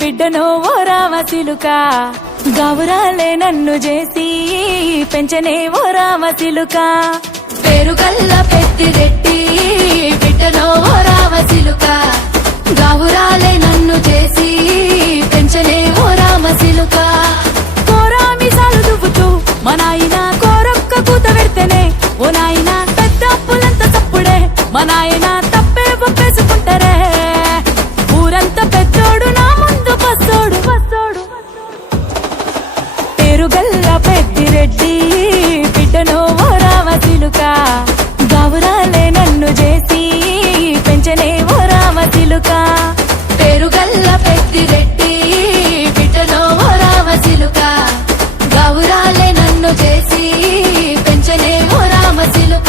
బిడ్డనో ఓ రామచిలుక గౌరాలే నన్ను చేసి పెంచనే ఓ రామచిలుక పేరుగల్ల పెద్దిరెడ్డి బిడ్డనో ఓ రామచిలుక గౌరాలే నన్ను చేసి పెంచనే ఓ రామచిలుక కోరామిసాలు దువ్వుతూ మా నాయన కోరొక్క కూత పెడితేనే ఓ నాయన పెద్ద అప్పులంత తప్పుడే మా నాయన తప్పే ఒప్పేసుకుంటారే ఊరంతా పెద్దోడు నా ముందు బస్సోడు బస్సోడు పేరుగల్ల పెద్దిరెడ్డి బిడ్డనో ఓ రామచిలుక గౌరాలే నన్ను చేసి పెంచనే ఓ రామచిలుక పేరుగల్ల పెద్దిరెడ్డి బిడ్డనో ఓ రామచిలుక గౌరాలే నన్ను చేసి పెంచనే ఓ రామచిలుక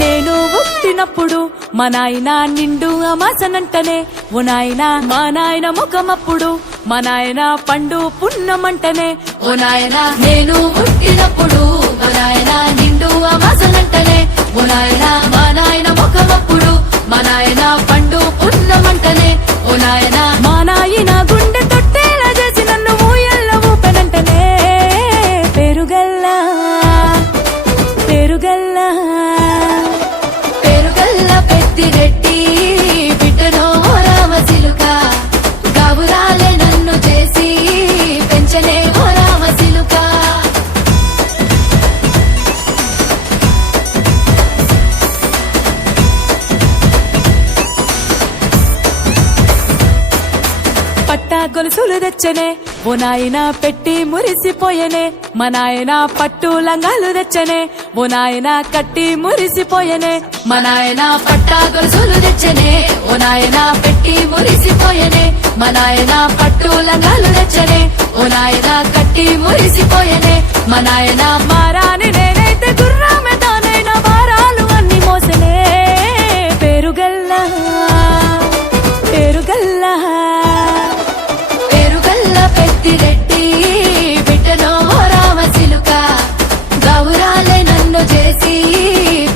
నేను పుట్టినప్పుడు మా నాయన నిండు అమాసనంటనే ఓ నాయన మా నాయన ముఖమప్పుడు మా నాయన పండు పున్నమంటనే ఓ నాయనా నేను పుట్టినప్పుడు మా నాయన నిండు అమాసనంటనే ఓ నాయనా మా నాయన ముఖమప్పుడు మా నాయన పండు పున్నమంటనే ఓ నాయనా మా నాయన గుండె తొట్టేలా చేసి నన్ను ఊయల్ల ఊపెనంటనే పెరుగల్లా పెరుగల్లా పేరుగల్ల పెద్దిరెడ్డి బిడ్డనో ఓ రామచిలుక గౌరాలే నన్ను చేసి పెంచనే ఓ రామచిలుక పట్టా గొలుసులు తెచ్చనే ఓ నాయన పెట్టి మురిసిపోయనే మా నాయన పట్టు లంగాలు తెచ్చనే ఓ నాయన కట్టి మురిసిపోయనే మా నాయన పట్టా గొలుసులు తెచ్చనే ఓ నాయన పెట్టి మురిసిపోయనే మా నాయన పట్టు లంగాలు తెచ్చనే ఓ నాయన కట్టి మురిసిపోయనే మా నాయన మారాని నేనైతే గుర్రామె తానైన వారాలు అన్ని మోసనే పేరుగల్లా పేరుగల్లా పేరుగల్ల పెద్దిరెడ్డి బిడ్డనో ఓ రామచిలుక గౌరాలే నన్ను చేసి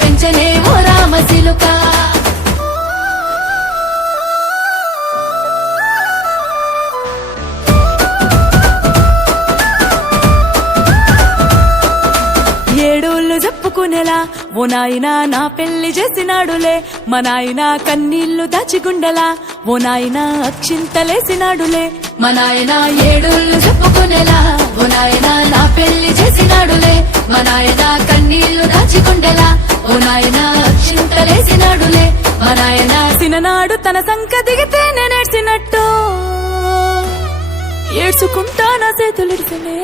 పెంచనే ఓ రామచిలుక ఏడోళ్ళు చెప్పుకునేలా ఓ నాయన నా పెళ్లి చేసినాడులే మా నాయన కన్నీళ్లు దాచిగుండెలా ఓ నాయన అక్షింతలేసినాడులే మా నాయన ఏడుళ్ళు చెప్పుకునేలా ఓ నాయన నా పెళ్లి చేసినాడులే మా నాయన కన్నీళ్లు దాచికుండేలా ఓ నాయన అక్షింతలేసినాడులే మా నాయన సిననాడు తన సంక దిగితే నేనేడ్చినట్టు ఏడ్చుకుంటా నా చేతులిడిసనే